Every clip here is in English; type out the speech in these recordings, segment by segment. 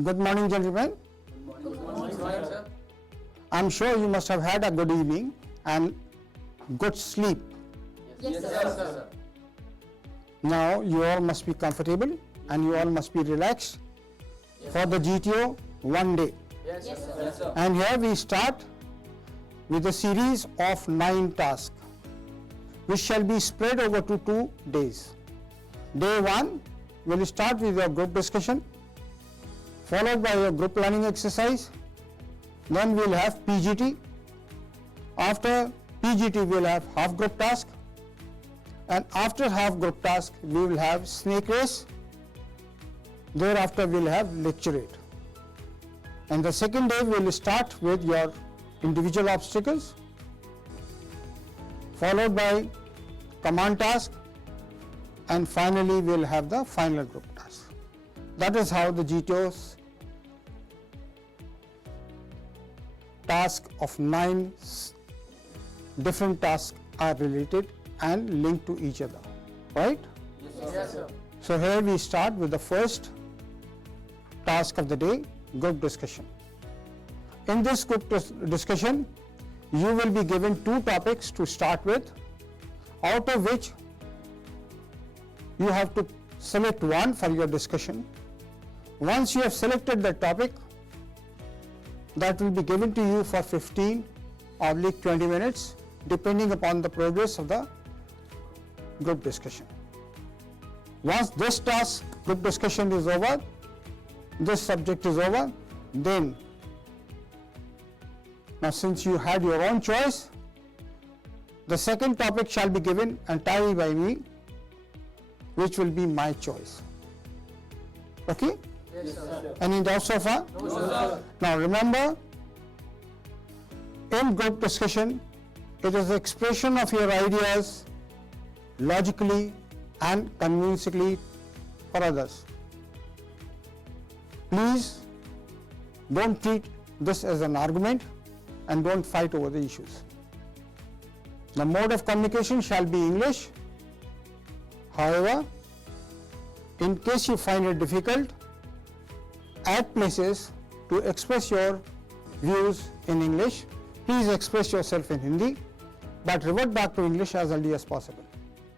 Good morning, gentlemen. Good morning, sir. I'm sure you must have had a good evening and good sleep. Yes, sir. Now you all must be comfortable and you all must be relaxed for the GTO one day. Yes, sir. And here we start with a series of 9 tasks which shall be spread over to 2 days. Day 1 will start with your group discussion, followed by your group planning exercise. Then we'll have PGT. After PGT we'll have half group task, and after half group task we will have snake race. Thereafter we'll have lecturate. And the second day we'll start with your individual obstacles, followed by command task, and finally we'll have the final group task. That is how the GTO's task of 9 different tasks are related and linked to each other, right? Yes, sir. So here we start with the first task of the day, group discussion. In this group discussion, you will be given 2 topics to start with, out of which you have to select one for your discussion. Once you have selected the topic, that will be given to you for 15/20 minutes, depending upon the progress of the group discussion. Once this task, group discussion is over, this subject is over, then, now since you had your own choice, the second topic shall be given entirely by me, which will be my choice. Okay? Yes, sir. Any doubt so far? No, sir. Now remember, in group discussion, it is the expression of your ideas logically and convincingly for others. Please don't treat this as an argument and don't fight over the issues. The mode of communication shall be English. However, in case you find it difficult at places to express your views in English, please express yourself in Hindi, but revert back to English as early as possible.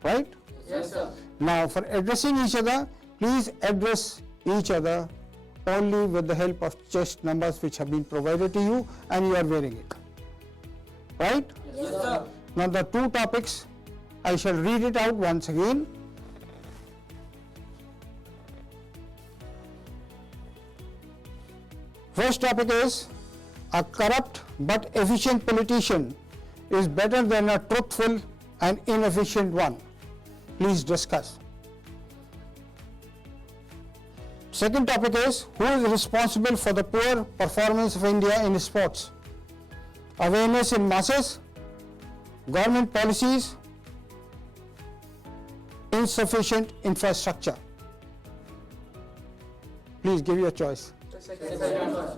Right? Yes, sir. Now, for addressing each other, please address each other only with the help of chest numbers which have been provided to you and you are wearing it. Right? Yes, sir. Now, the 2 topics, I shall read it out once again. First topic is, a corrupt but efficient politician is better than a truthful and inefficient one. Please discuss. Second topic is, who is responsible for the poor performance of India in sports? Awareness in masses, government policies, insufficient infrastructure. Please give your choice.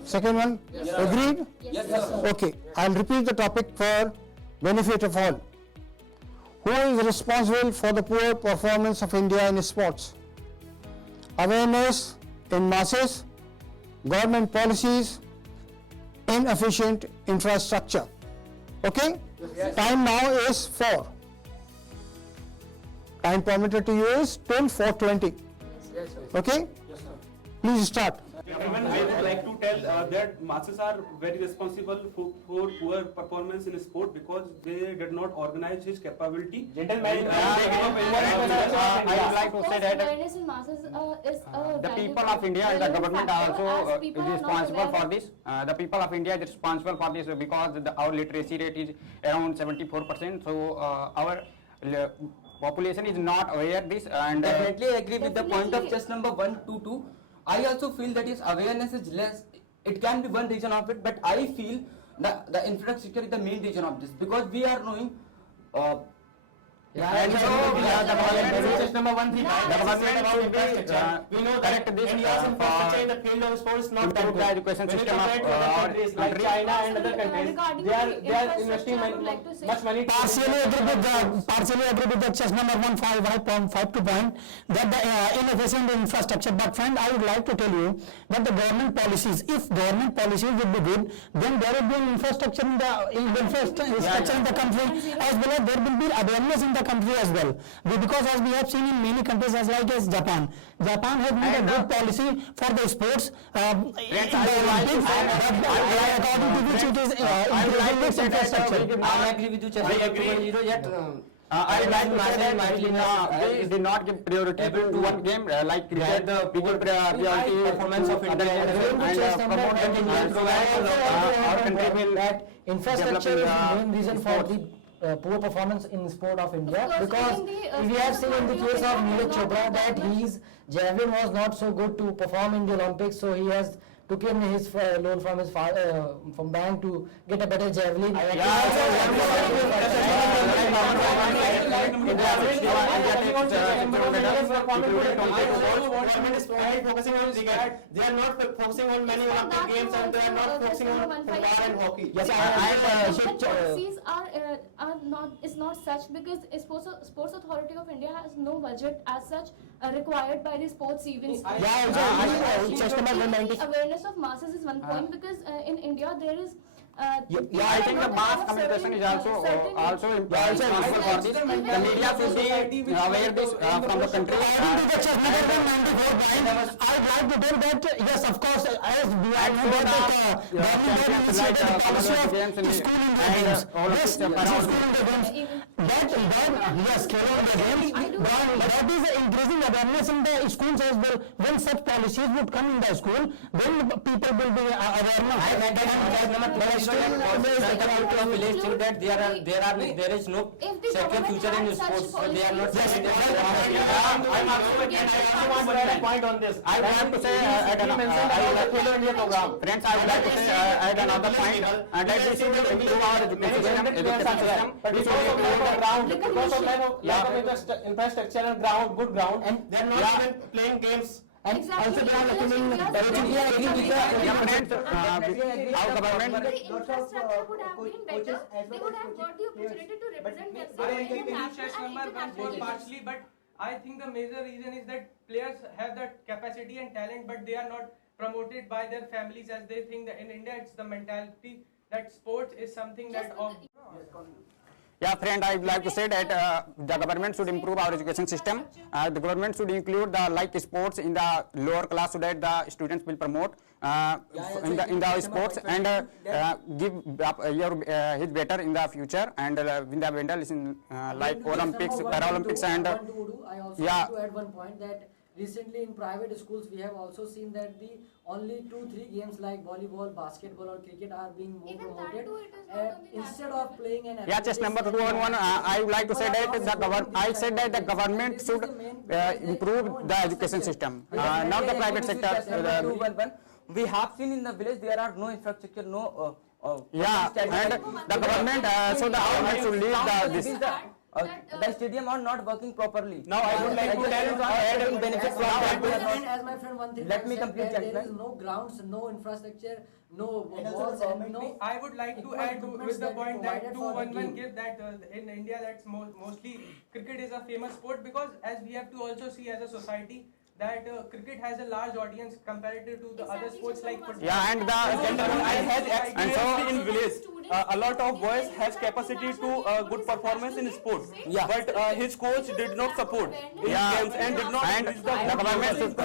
Second one? Yes, sir. Agreed? Yes, sir. Okay, I'll repeat the topic for benefit of all. Who is responsible for the poor performance of India in sports? Awareness in masses, government policies, inefficient infrastructure. Okay? Yes. Time now is 4. Time permitted to you is till 4:20. Yes, sir. Okay? Yes, sir. Please start. Gentlemen, I would like to tell that masses are very responsible for poor performance in sport because they did not organize his capability. Gentlemen, I I would like to say that awareness in masses is the people of India and the government also is responsible for this. The people of India is responsible for this because our literacy rate is around 74%. So our population is not aware of this, and Definitely agree with the point of just number 1 to 2. I also feel that is awareness is less. It can be one reason of it, but I feel the infrastructure is the main reason of this because we are knowing And so the government Just number 135. The government About should be, infrastructure. We know that correct this, India's infrastructure in for the field of sports is not that improve good. the education When you system of compare to other our countries like country. China and other countries, Regarding they are the investing infrastructure, I would like to say- much money. to- partially agree with the chess number 155.52 point that the inefficient infrastructure. But friend, I would like to tell you that the government policies, if government policies would be good, then there will be an infrastructure in the infrastructure in the country, as well as there will be awareness in the country as well. Because as we have seen in many countries as like as Japan has made a good policy for the sports in the Olympics, according to which it is increasing its infrastructure. I agree with you, Chess. We agree. Yet, I would like to say that they did not give priority to one game like cricket. We give priority performance of other India. games and promote the Indian And our country will that infrastructure is develop the in, main reason for sports. the poor performance in sport of India, Of course, because even the, we have seen in the sports case of authority Neeraj of Chopra India that has not his javelin was not so good to perform in the Olympics, so he has took in his loan from his father from bank to get a better javelin. Government is only focusing on cricket. They are not focusing on many Olympic games and they are not focusing on football and hockey. Yes, Government policies are not such, because sports authority of India has no budget as such required by the sports events. Just number 190. Awareness of masses is one point, because in India there is Yeah, I think the mass communication is also responsible for this. The media should be aware this from the country. According to the chess number 194 point, I would like to tell that, yes, of course, as we all know that the government has initiated the policy of school in the games. Yes, school in the games. Yes, Khelo India games, that is increasing awareness in the schools as well. When such policies would come in the school, then people will be aware. Village think that there is no secure future in sports, so they are not. Point on this. I would like to say friends, I would like to say add another point, and that we should improve our education system. We should improve the ground Because of lack of infrastructure and good ground, and they are not even playing games. And also they are recommending friends, our government. The infrastructure would have been better. They would have got the opportunity to represent themselves in the national and international games. Partially, but I think the major reason is that players have that capacity and talent, but they are not promoted by their families, as they think that in India it's the mentality that sports is something that Yeah, friend, I would like to say that the government should improve our education system. The government should include the like sports in the lower class so that the students will promote in the sports and give up his better in the future, and win the medals in like Olympics, Paralympics, and I also yeah. want to add one point that recently in private schools we have also seen that the only 2-3 games like volleyball, basketball or cricket are being more Even that promoted, too, it is not on the instead national of playing an yeah, just number 211. I would like to say that I said that the government should improve the education system, not the private sector. We have seen in the village there are no infrastructure, no. Yeah, and the government, so the government should lead this. The stadium are not working properly. Now I would like to add benefit from that. As my friend one thing Let me said complete that that, there is man. no grounds, no infrastructure, no walls and no. I would like to add with the point that 211 give that in India that's mostly cricket is a famous sport, because as we have to also see as a society that cricket has a large audience comparative to the other sports like football. Yeah, and I had and so experience in village. A lot of boys has capacity to good performance in sports, but his coach did not support in games and did not reach the government should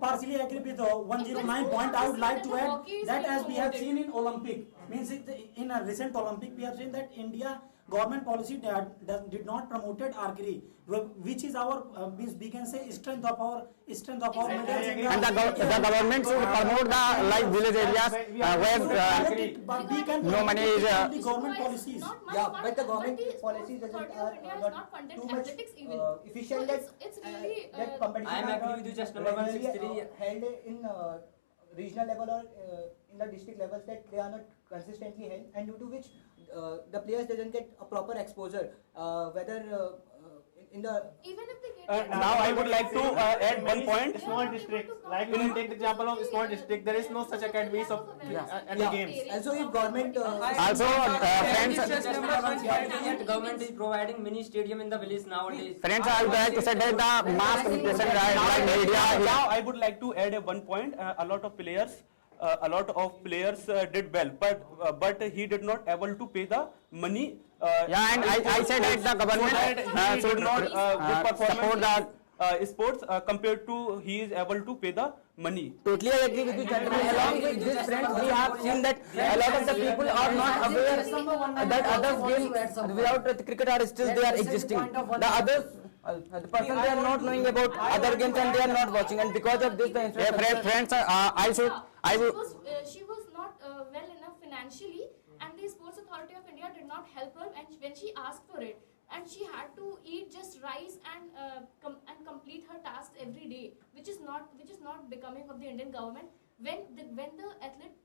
partially agree with 109 point. I would like to add that as we have seen in Olympic, means in a recent Olympic we have seen that India government policy did not promoted archery, which is our means we can say strength of our medals. and the government should promote the like village areas where but we can no money is the government policies. But the government policies doesn't not funded too much athletics even. efficient So that it's really that competition I am agree with you, just number 163. held in regional level or in the district levels, that they are not consistently held, and due to which the players doesn't get a proper exposure, whether in the Even if they get Now I would like to add one point. small districts, Like when you take the example of small district, there is no such academies of any games. also if government Also, friends, Government is providing mini stadium in the village nowadays. friends, I would like to say that the mass communication like media. Now I would like to add one point. A lot of players did well, but he did not able to pay the money. Yeah, and I said that the government he should did not good performance support the. sports compared to he is able to pay the money. Totally I agree with you, gentlemen. Along with this, friends, we have seen that a lot of the people are not aware that other games without cricket are still they are existing. The others, the person they are not knowing about other games and they are not watching, and because of this, the Yeah, friends, I would. She was not well enough financially, and the Sports Authority of India did not help her, and when she asked for it, and she had to eat just rice and complete her tasks every day, which is not becoming of the Indian government. When the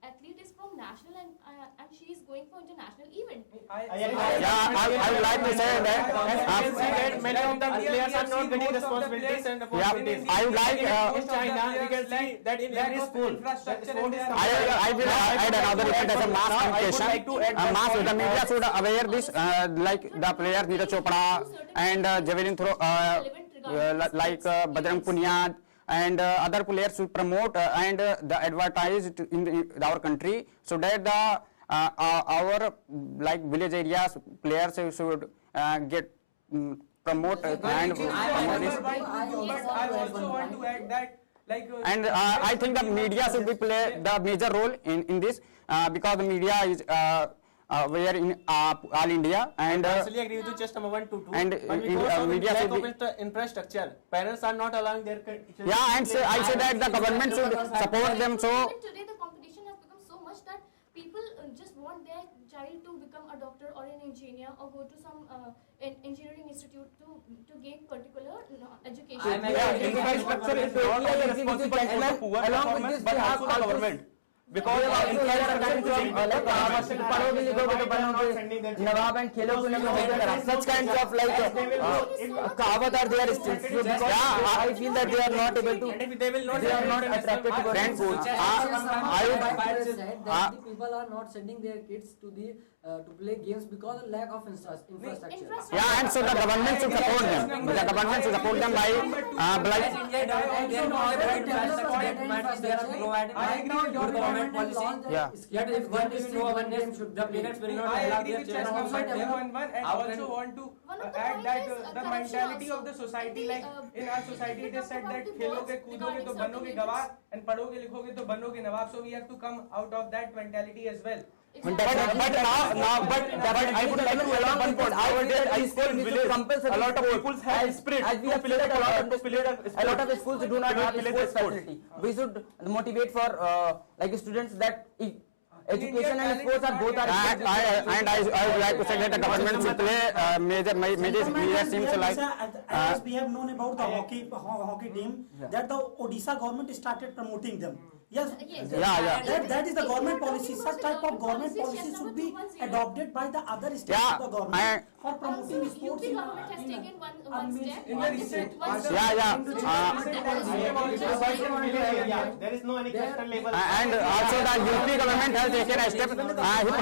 athlete is from national and she is going for international event. Yeah, I would like to say that. Many of the players are not getting responsibilities and opportunities. I would like. In China, we can see that in every school, I will add another point as a mass communication. Mass the media should aware this like the players Neeraj Chopra and javelin throw like Bajrang Punia and other players should promote and the advertise in our country so that the our like village areas players should get promote and promote this. But I also want to add that And I think the media should be play the major role in this because the media is where in all India and I absolutely agree with you. Just number 1 to 2. and media lack should of be, infrastructure. Parents are not allowing their kids. yeah, and I say that the government should support them. So Even today the competition has become so much that people just want their child to become a doctor or an engineer or go to some engineering institute to gain particular education. Infrastructure is not only responsible for the poor performance but also the government. Because Nawab and Khelo Kule mein hote kara. Such kinds of like kahavat are there still. Yeah, I feel that they are not able to. They are not attracted to friends, the said that the people are not sending their kids to the to play games because of lack of infrastructure. yeah, and so the government should support them. The government should support them by like yeah. Yet if one is no awareness, the parents will not I allow agree their with children just number outside them. 111 and also want to add that the mentality of the society, like in our society it is said that खेलोगे कूदोगे तो बनोगे गवार and पढ़ोगे लिखोगे तो बनोगे नवाब. So we have to come out of that mentality as well. But I would like to add one point. I school village, a lot of people have spirit as we have said, a lot of schools do not have sports facility. We should motivate for like students that education and sports are both are. And I would like to say that the government should play major seems like as we have known about the hockey team, that the Odisha government started promoting them. Yes. That is the government policy. Such type of government policy should be adopted by the other states of the government for promoting sports. UP government has taken one step. In the recent There is no any question level. and also the UP government has taken a step. He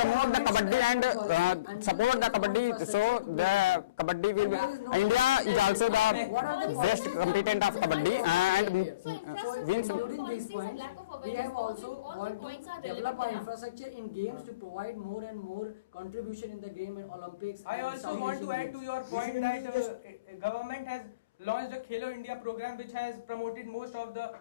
promote the kabaddi and support the kabaddi. So the kabaddi will be, India is also the best competent of kabaddi and wins. Including this point, we have also want to develop our infrastructure in games to provide more and more contribution in the game and Olympics. I also want to add to your point that government has launched a Khelo India program which has promoted most of the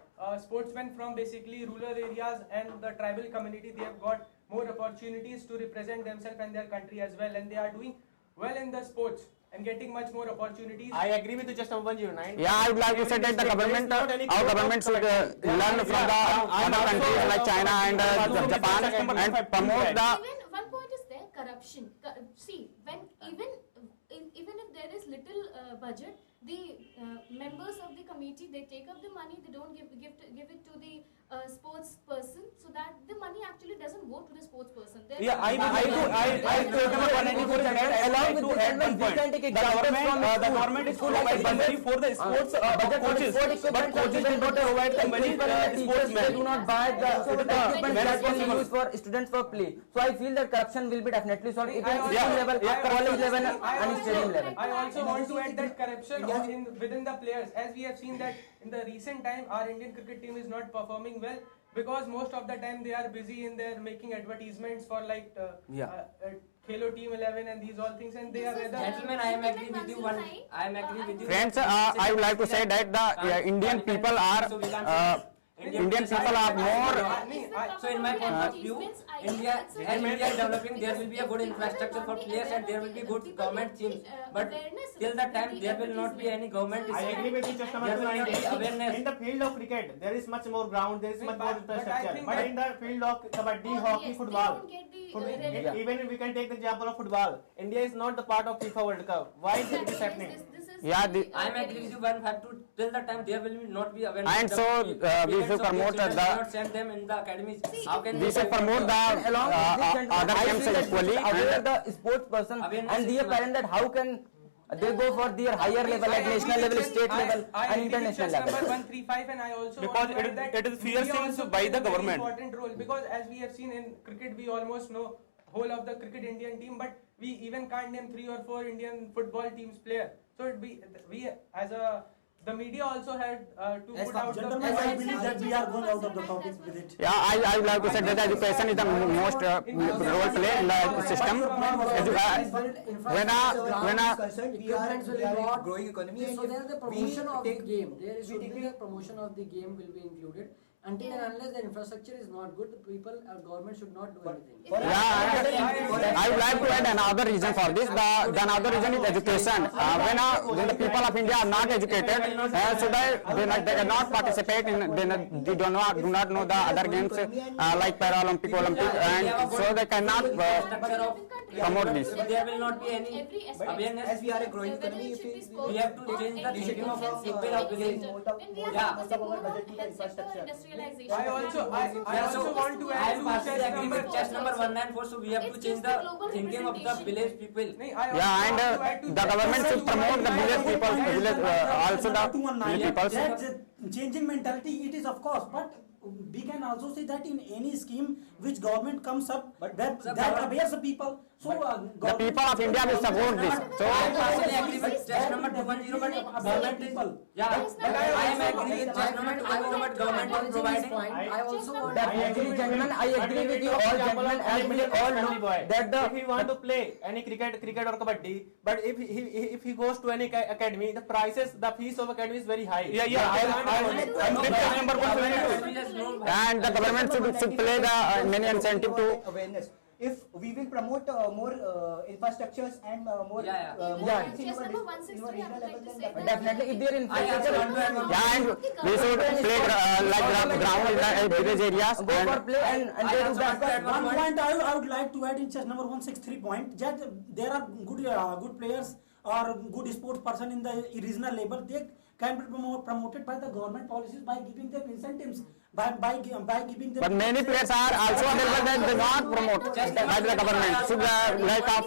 sportsmen from basically rural areas and the tribal community. They have got more opportunities to represent themselves and their country as well, and they are doing well in the sports and getting much more opportunities. I agree with you. Just number 109. Yeah, I would like to say that the government, our government should learn from the other countries like China and Japan and promote the. Even one point is there, corruption. See, when even if there is little budget, the members of the committee, they take up the money, they don't give it to the sports person, Yeah, I quote number 194 is that Along with this, we can take examples from the government is providing money for the sports coaches, but coaches do not provide the money sportsmen. They do not buy the equipment that can be used for students for play. So I feel that corruption will be definitely solved at school level, college level, and stadium level. I also want to add that corruption within the players, as we have seen that in the recent time our Indian cricket team is not performing well because most of the time they are busy in their making advertisements for like Khelo Team 11 and these all things, and they are rather. Gentlemen, I am agree with you. I am agree with you. Friends, I would like to say that the Indian people are more. So in my point of view, India is developing. There will be a good infrastructure for players and there will be good government teams. But till that time, there will not be any government. I agree with you, just there will not be awareness. In the field of cricket, there is much more ground, there is much more infrastructure. But in the field of kabaddi, hockey, football, even we can take the example of football. India is not the part of FIFA World Cup. Why is it happening? Yeah, I am agree with you. One have to till the time there will not be awareness. And so we should promote the. Not send them in the academies. How can we should promote the other games equally. Aware the sports person and the parent that how can they go for their higher level, like national level, state level, and international level. Number 135, and I also Because want to add that it is fierce we things also by the play a very government. important role, because as we have seen in cricket, we almost know whole of the cricket Indian team, but we even can't name 3 or 4 Indian football teams player. So we as the media also had to put out Gentlemen, I believe that we are going out of the topic with it. Yeah, I would like to say that education is the most role play in the system. When we are a growing economy, So there the promotion of the game. There should be the promotion of the game will be included. Until and unless the infrastructure is not good, the people, government should not do anything. Yeah, I would like to add another reason for this. The another reason is education. When the people of India are not educated, so they cannot participate in, they do not know the other games like Paralympic, Olympic, and so they cannot promote this. There will not be any awareness. As we are a growing economy, we have to change the thinking of people of village. I also want to I add am partially agree with chess number 194. So we have to change the thinking of the village people. Yeah, and the government should promote the village people, also the village people. That's changing mentality, it is of course, but we can also see that in any scheme which government comes up, that awares the people. So the people of India will support this. So I partially agree with chess number 210, but government is I am agree with chess number 210, but government is providing. I also want Definitely, gentlemen, I agree with you all, gentlemen, as we all know that if he want to play any cricket or kabaddi, but if he goes to any academy, the fees of academy is very high. I'm number 172. and the government should play the many incentive to awareness. If we will promote more infrastructures and more Just number 163, I would like to say that definitely if there in and we should play like ground in the village areas. go for play and they do that. one point I would like to add in chess number 163 point, that there are good players or good sports person in the regional level. They can be promoted by the government policies by giving them incentives, by giving them. But many players are also available that they not promote by the government. Should lack of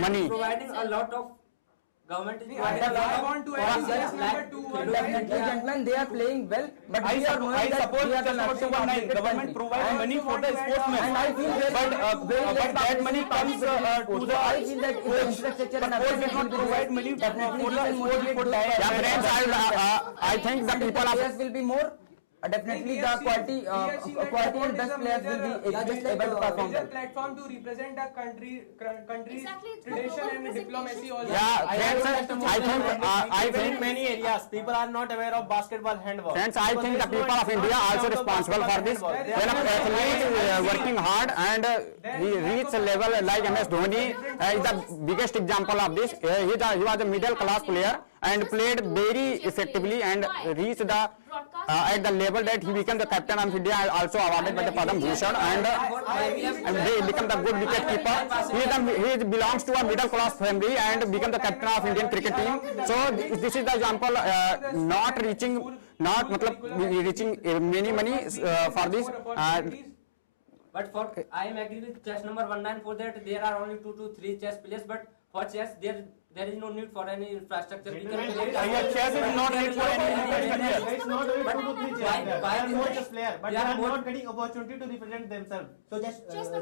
money. Providing a lot of government is providing a I lot want to add chess number 2 Definitely, gentlemen, they are playing well, but I we are knowing that support we are the chess number national 219. Government provides money for the sportsmen, and I feel but that money comes to the. I feel that if the infrastructure and Sports will not provide money for the sports for Yeah, friends, I think the people of players will be more. Definitely, the quality and best players will be able to perform major well. platform to represent a country's Exactly, it's tradition global and diplomacy also. Yeah, friends, I think many areas people are not aware of basketball, handball. friends, I think the people of India are also responsible for this. When an athlete is working hard and he reach a level like MS Dhoni is the biggest example of this. He was a middle class player and played very effectively and reached the at the level that he became the captain of India, also awarded by the Padam Bhushan, and he became the good wicket keeper. He belongs to a middle class family and became the captain of Indian cricket team. So this is the example, not reaching many money for this. But for I am agree with chess number 19 for that there are only 2 to 3 chess players. But for chess there is no need for any infrastructure. We can chess is not need for any infrastructure. There is not only 2 to 3 chess. There are more chess players, but they are not getting opportunity to represent themselves. So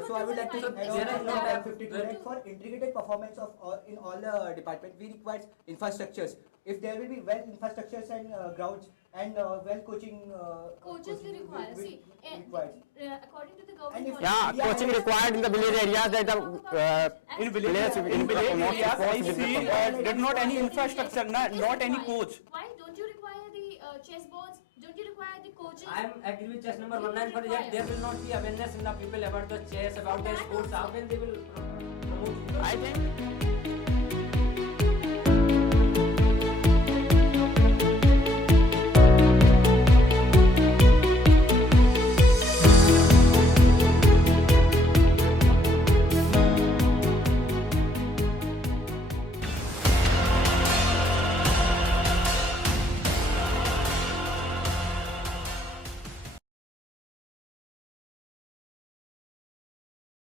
so I would like to add on to 50 to that for integrated performance of in all the departments, we require infrastructures. If there will be well infrastructures and grounds and well coaching. Coaches we require. See, according to the government. Yeah, coaching required in the village areas. That the In village areas, I see there not any infrastructure, not any coach. Why don't you require the chess boards? Don't you require the coaches? I am agree with chess number 19, but yet there will not be awareness in the people about the chess, about the sports. How can they will promote? I think